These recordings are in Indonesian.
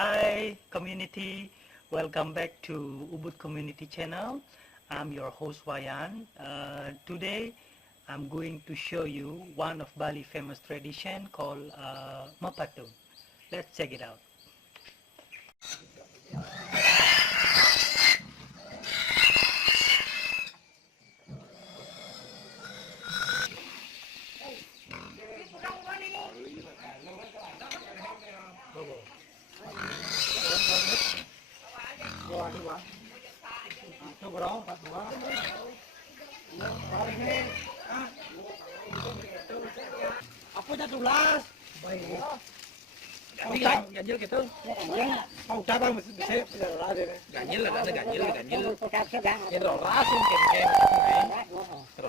Hi community, welcome back to Ubud Community Channel. I'm your host Wayan. Today I'm going to show you one of Bali famous tradition called Mepatung. Let's check it out. Apa dah tulas? Baik. Ganjil gitu. Mau coba bisa ganjil lah, ada ganjil. Ini ras mungkin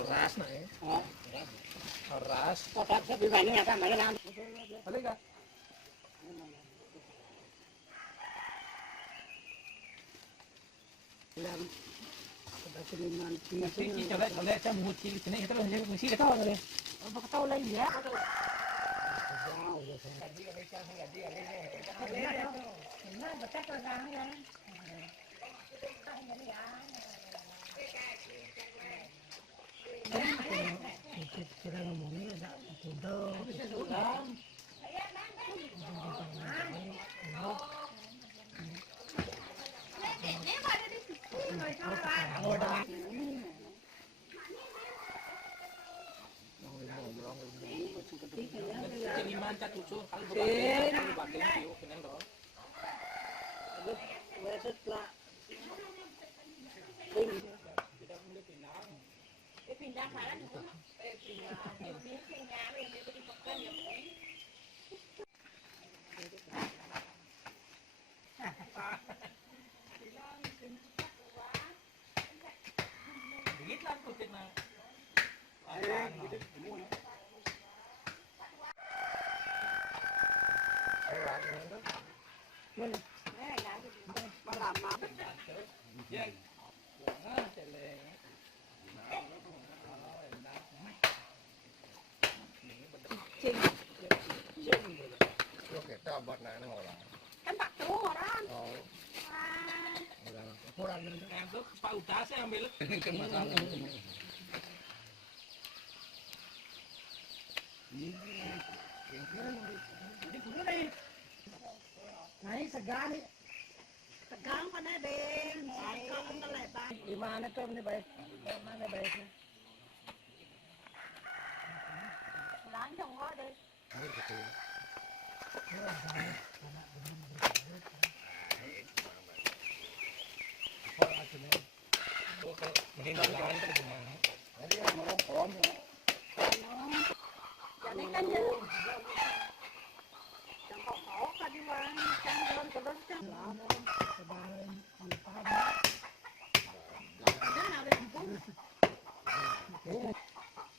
ras nah ya. Ras. Boleh enggak? Coba saya menguci di sini kita lanjut mengisi kita boleh. Apa tahu lagi ya? Kita ngomongin ada sudah. Kan Pak tuh orang. Orang itu Pak udah saya ambil. Này segan segan mana ben segan kan lebar di mana tuh ini baik mana baiknya langsung kok deh jadi kan ya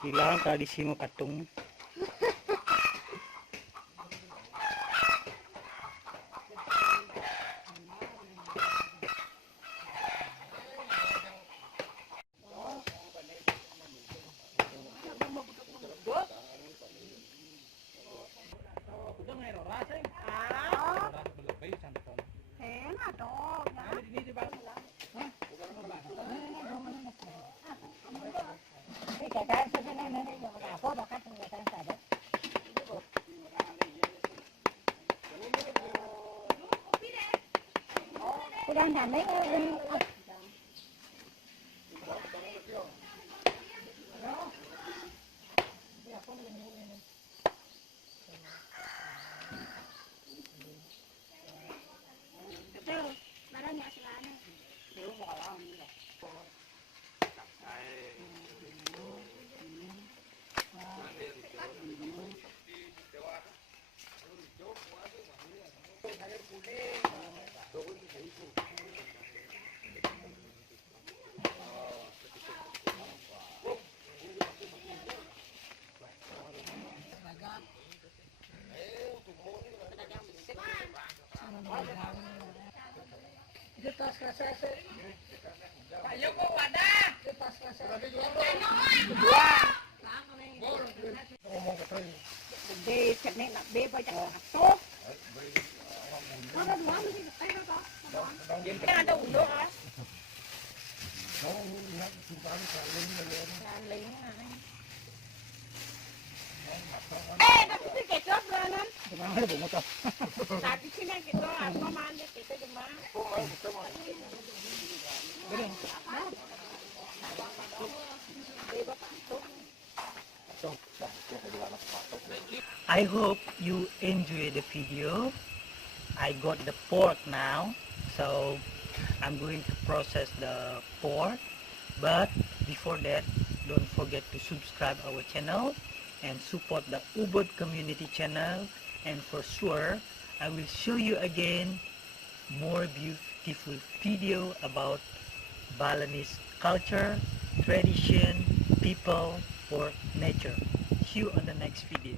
hilang tradisi Mepatung. Đang làm mấy tas kasese. Ayo kok wadah. Tas kasese. Dua. Ngomong ke tadi. Gede, cekne nak be banyak satu. Cái ăn đâu cũng được hả? Eh, tapi si kecap beranan. Tapi si nak kecap, apa mana kita cuma. I hope you enjoy the video. I got the pork now, so I'm going to process the pork. But before that, don't forget to subscribe our channel and support the Ubud community channel. And for sure, I will show you again more beautiful video about Balinese culture, tradition, people, or nature. See you on the next video.